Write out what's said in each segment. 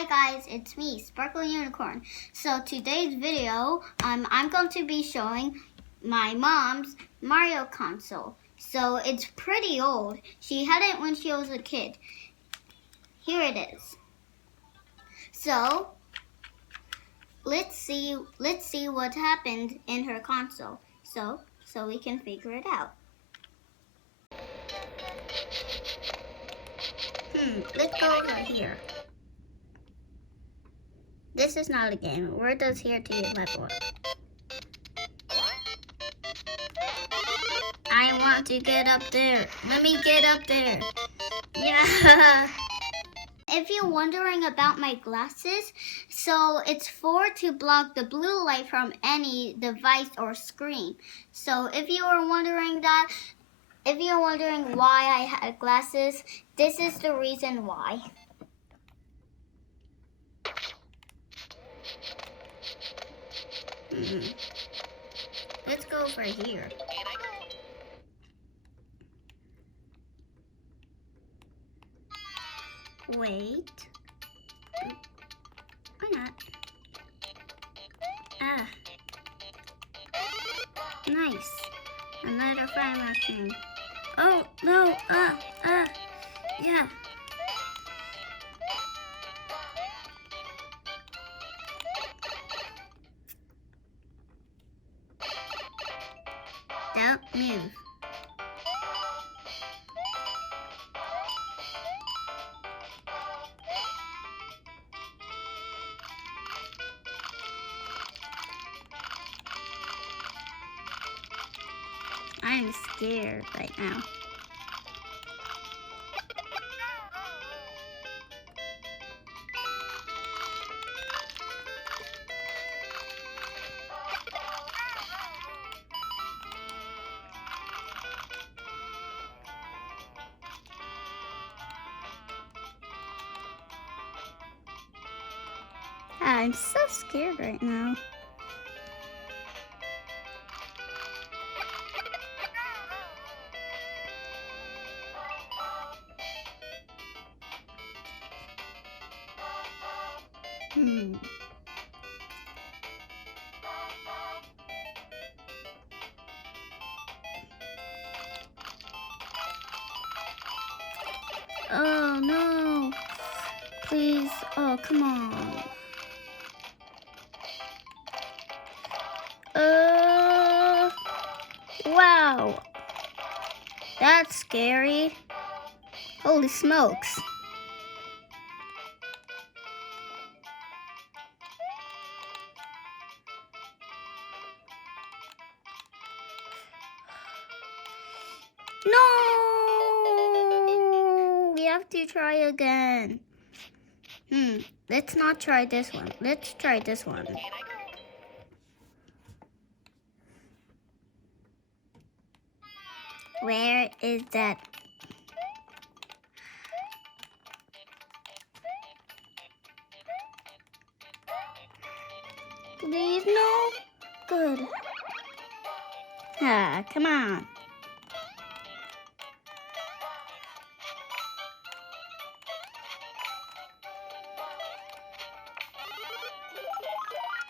Hi guys, it's me, Sparkle Unicorn. So today's video, I'm going to be showing my mom's Mario console. So it's pretty old. She had it when she was a kid. Here it is. So let's see what happened in her console. So we can figure it out. Let's go over here. This is not a game. Where does here to your level up? I want to get up there. Let me get up there. Yeah. If you're wondering about my glasses, so it's to block the blue light from any device or screen. So if you are wondering why I had glasses, this is the reason why. Let's go over here. Wait. Why not? Ah. Nice. Another fire machine. Oh, no. Yeah. Don't move. I'm scared right now. I'm so scared right now. Oh no. Please. Oh, come on. Wow. That's scary. Holy smokes. No! We have to try again. Let's not try this one. Let's try this one. Where is that? Please, no. Good. Ah, come on.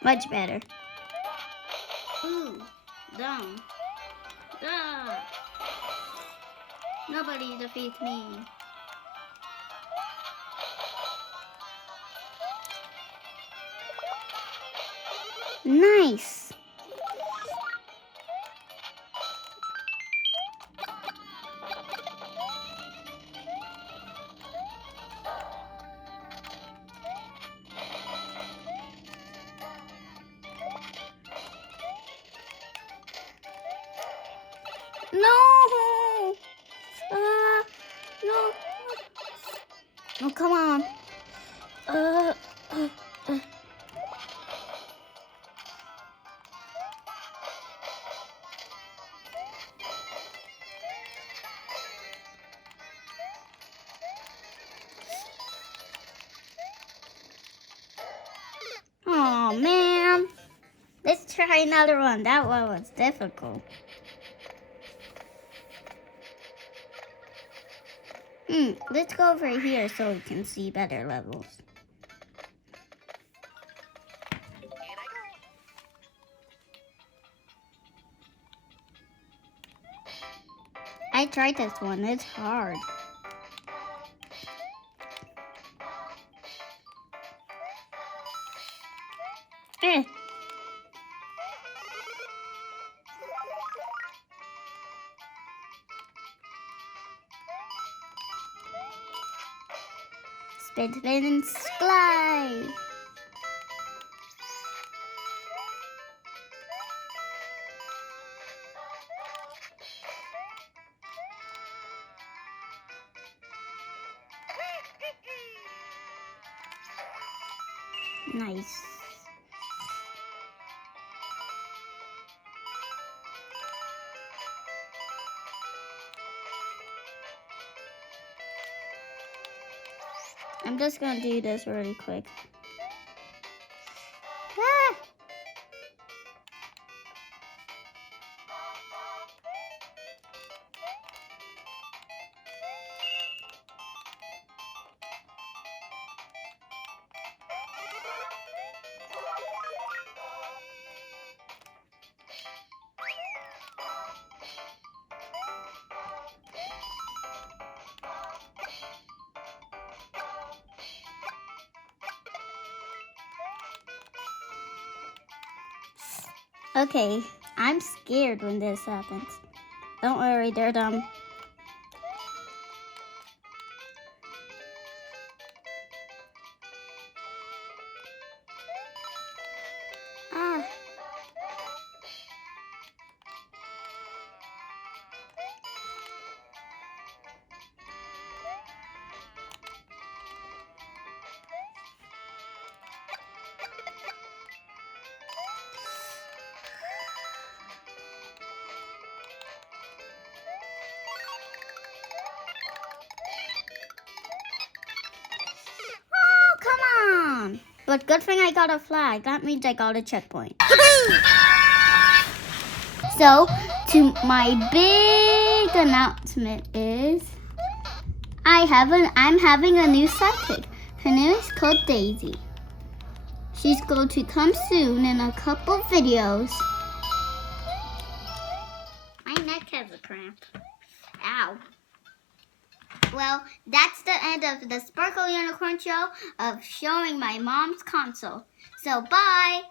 Much better. Ooh, down. Ah. Nobody defeats me. Nice. No! No! Oh, come on. Oh, man. Let's try another one. That one was difficult. Let's go over here so we can see better levels. tried this one. It's hard. Eh. Spin, spin, and slide. Nice. I'm just gonna do this really quick. Ah! Okay, I'm scared when this happens. Don't worry, they're dumb. Ah. Oh, come on! But good thing I got a flag. That means I got a checkpoint. So, my big announcement is I'm having a new sidekick. Her name is called Daisy. She's going to come soon in a couple videos. My neck has a cramp. Ow. Well, that's the end of the Sparkle Unicorn show of showing my mom's console. So, bye!